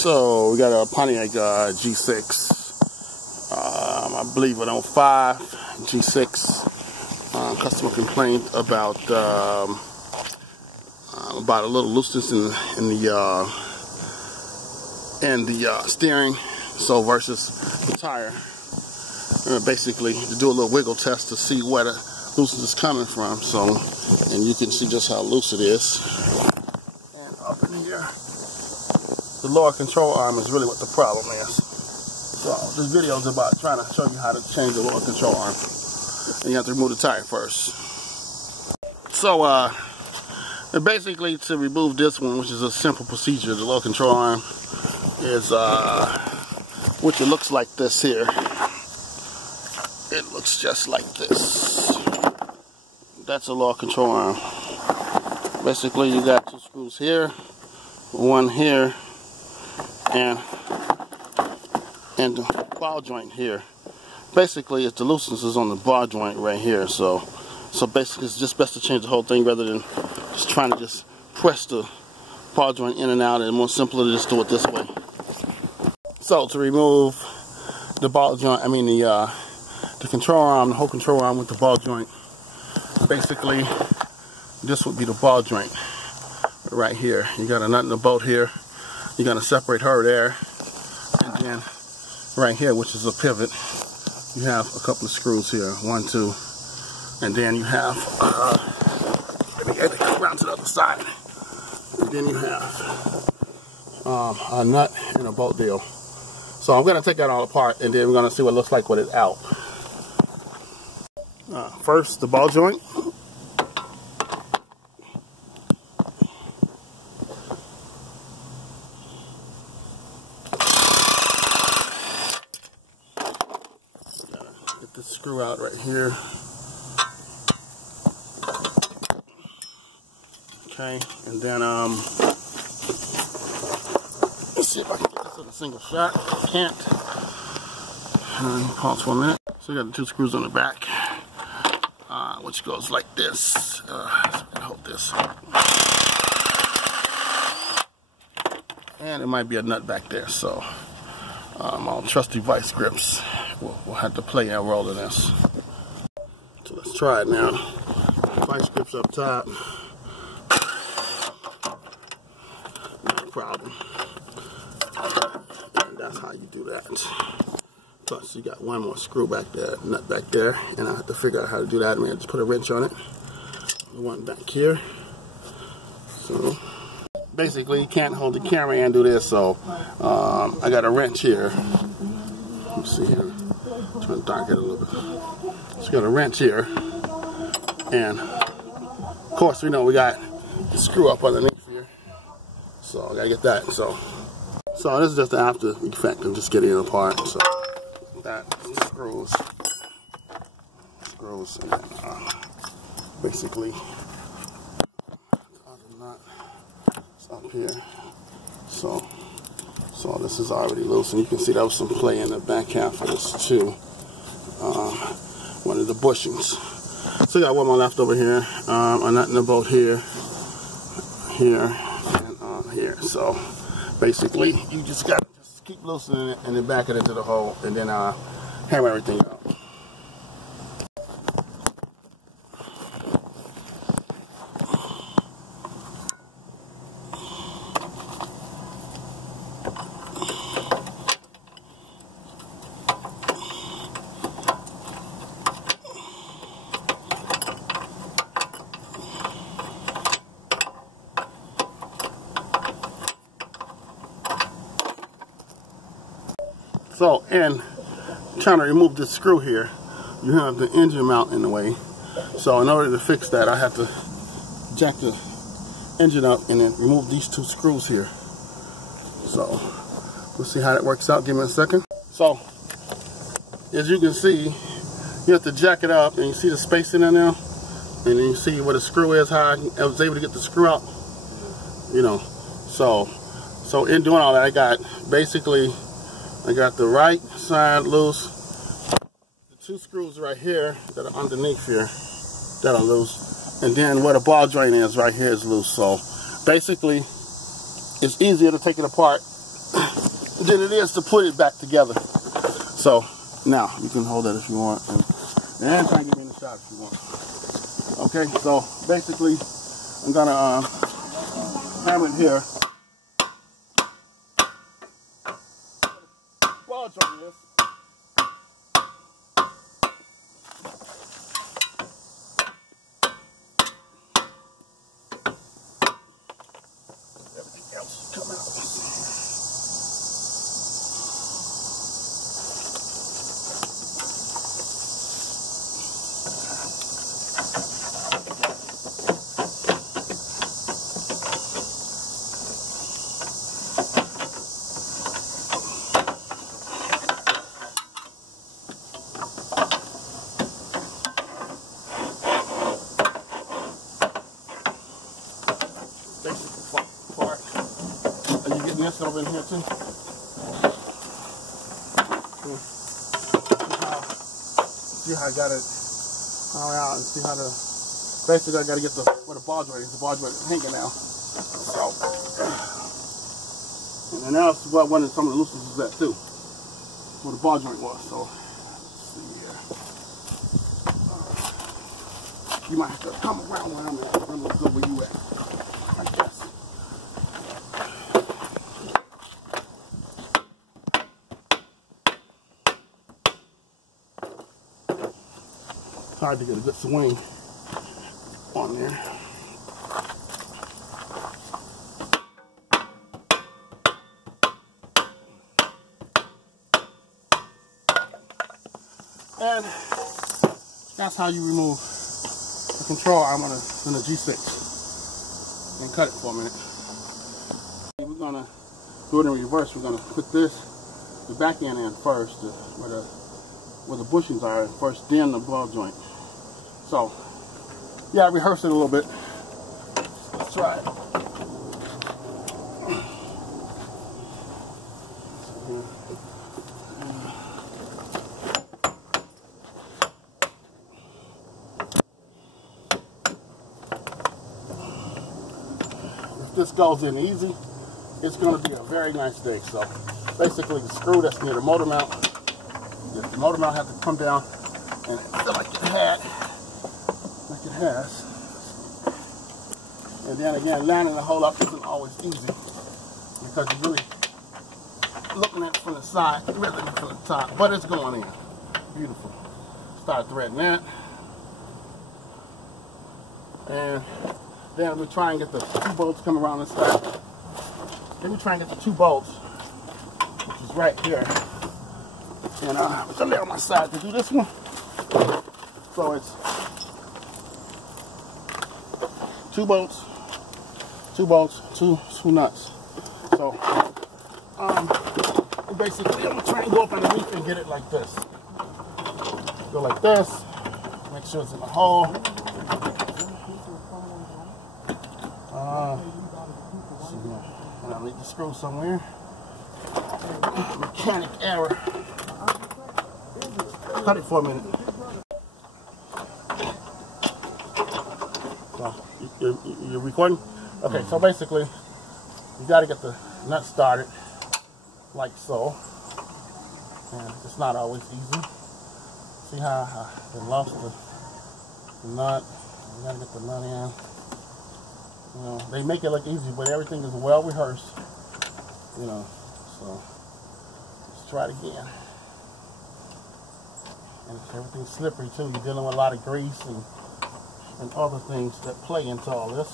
So we got a Pontiac G6, I believe an 05 G6. Customer complained about a little looseness in the steering, so versus the tire. Basically, to do a little wiggle test to see where the looseness is coming from. So, and you can see just how loose it is. And up in here, the lower control arm is really what the problem is. So this video is about trying to show you how to change the lower control arm. And you have to remove the tire first. So basically, to remove this one, which is a simple procedure, the lower control arm is which it looks like this here. It looks just like this. That's a lower control arm. Basically, you got two screws here, one here, and the ball joint here. Basically, it's the looseness is on the ball joint right here. So basically, it's just best to change the whole thing rather than just trying to just press the ball joint in and out. And more simpler to just do it this way. So to remove the ball joint, the control arm, the whole control arm with the ball joint, basically this would be the ball joint right here. You got a nut and a bolt here. You're gonna separate her there, and then right here, which is a pivot, you have a couple of screws here, 1, 2, and then you have let me come around to the other side, and then you have a nut and a bolt deal. So I'm gonna take that all apart, and then we're gonna see what it looks like when it's out. First, the ball joint. Get this screw out right here. Okay, and then let's see if I can get this in a single shot. I can't. Pause for a minute. So we got the two screws on the back, which goes like this. So I hold this, and it might be a nut back there. So our trusty vice grips will have to play a role in this. So let's try it now. Vice grips up top. No problem. And that's how you do that. Plus, you got one more screw back there, nut back there, and I have to figure out how to do that. Just put a wrench on it. One back here. So basically, you can't hold the camera and do this. So I got a wrench here. Let's see here. I'm trying to darken it a little bit. So I got a wrench here, and of course, we know we got the screw up underneath here. So I gotta get that. So this is just the after effect of just getting it apart. So that screws, and then basically the other nut is up here. So this is already loose, and you can see there was some play in the back half of this too. One of the bushings. So we got one more left over here. A nut and a bolt here, and here. So basically, you just got to keep loosening it and then back it into the hole, and then hammer everything out. So, and trying to remove this screw here, you have the engine mount in the way. So in order to fix that, I have to jack the engine up and then remove these two screws here. So we'll see how that works out. Give me a second. So as you can see, you have to jack it up, and you see the spacing in there, and then you see where the screw is, how I was able to get the screw out. So in doing all that, I got the right side loose, the two screws right here that are underneath here that are loose, and then where the ball joint is right here is loose. So basically, it's easier to take it apart than it is to put it back together. So now you can hold that if you want, and try and get me in the shot if you want. Okay, so basically I'm gonna hammer it here. Ball joint is. Everything else come out. This over in here too. See how I got it all out, and see how the basically I got to get where the ball joint is. The ball joint is hanging now. So, and then that's what one of some of the looseness is at too, where the ball joint was. So, let's see here. You might have to come around where I'm at. I'm gonna go where you at. I guess. Hard to get a good swing on there. And that's how you remove the control arm on a G6. And cut it for a minute. We're gonna do it in reverse. We're gonna put the back end in first, where the bushings are first, then the ball joint. So, yeah, rehearse it a little bit. Let's try it. If this goes in easy, it's going to be a very nice day. So, basically, the screw that's near the motor mount, the motor mount has to come down and feel like it has. And then again, lining the hole up isn't always easy because you're really looking at it from the side rather than from the top. But it's going in. Beautiful. Start threading that. And then we try and get the 2 bolts come around this side. Then we try and get the 2 bolts, which is right here. And I'm gonna lay on my side to do this one. So it's 2 bolts, 2 bolts, two nuts. So basically I'm gonna try and go up underneath and get it like this. Go like this. Make sure it's in the hole. And I'll leave the screw somewhere. Mechanic error. Cut it for a minute. So, you're recording? Okay, so basically, you got to get the nut started like so. And it's not always easy. See how I lost the nut? You got to get the nut in. You know, they make it look easy, but everything is well rehearsed. You know, so let's try it again. And everything's slippery too. You're dealing with a lot of grease and other things that play into all this.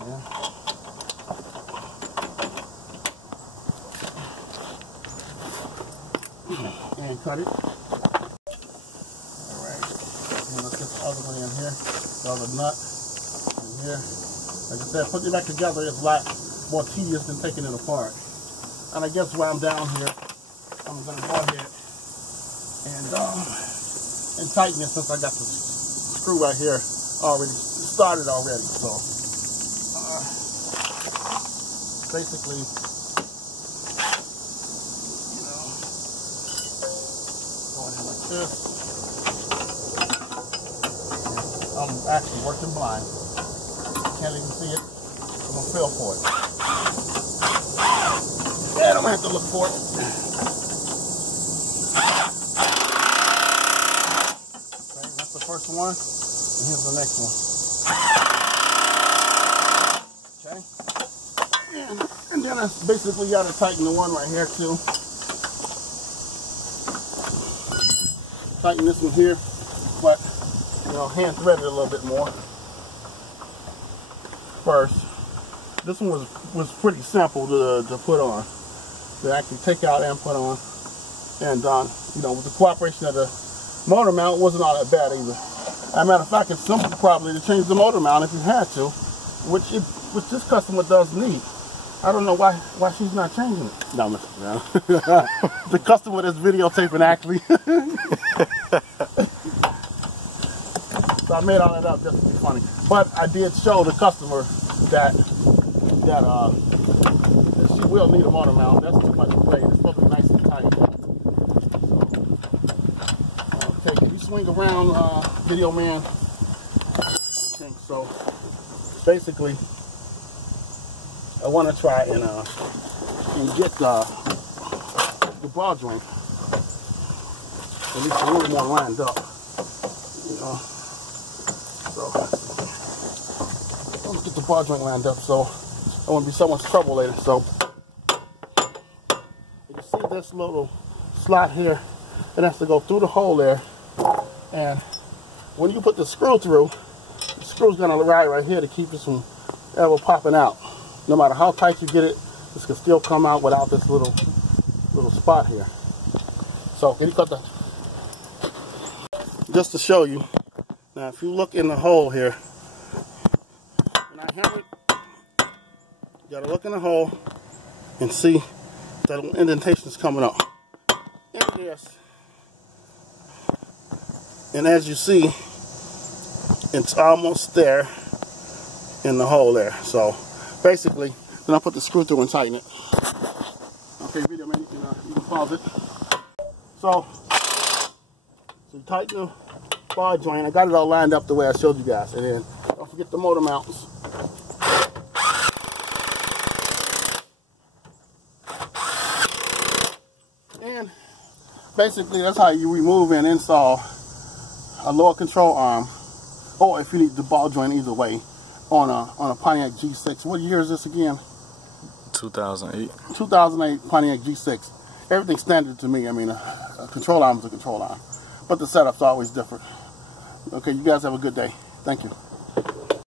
Yeah. And cut it. Alright. And let's get the other one in here. The other nut in here. Like I said, putting it back together is a lot more tedious than taking it apart. And I guess while I'm down here, I'm going to go ahead and tighten it since I got the screw right here already started already. So basically, you know, going in like this. I'm actually working blind. Can't even see it. I'm gonna feel for it. I'm gonna have to look for it. Okay, that's the first one, and here's the next one. Okay, and then I basically got to tighten the one right here too. Tighten this one here, but you know, hand thread it a little bit more first. This one was pretty simple to put on, to actually take out and put on. And you know, with the cooperation of the motor mount, it wasn't all that bad either. As a matter of fact, it's simple probably to change the motor mount if you had to, which this customer does need. I don't know why she's not changing it. No, Mr. Brown. The customer that's videotaping actually. So I made all that up just to be funny. But I did show the customer that she will need a motor mount. That's too much weight. It's supposed to be nice and tight. So, okay, can you swing around, video man? Okay, so basically, I want to try and get the ball joint at least a little more lined up. You know, so let's get the ball joint lined up so I won't be so much trouble later. So you can see this little slot here. It has to go through the hole there, and when you put the screw through, the screw's gonna ride right here to keep it from ever popping out. No matter how tight you get it, this can still come out without this little spot here. So can you cut that? Just to show you. Now if you look in the hole here, when I hammer it, you gotta look in the hole and see that indentation is coming up. And this. And as you see, it's almost there in the hole there. So basically, then I put the screw through and tighten it. Okay, video man, you can pause it. So you tighten the bar joint. I got it all lined up the way I showed you guys. And then don't forget the motor mounts. And basically, that's how you remove and install a lower control arm, or if you need the ball joint either way, on a Pontiac G6. What year is this again? 2008. 2008 Pontiac G6. Everything's standard to me. I mean, a control arm is a control arm, but the setup's always different. Okay, you guys have a good day. Thank you.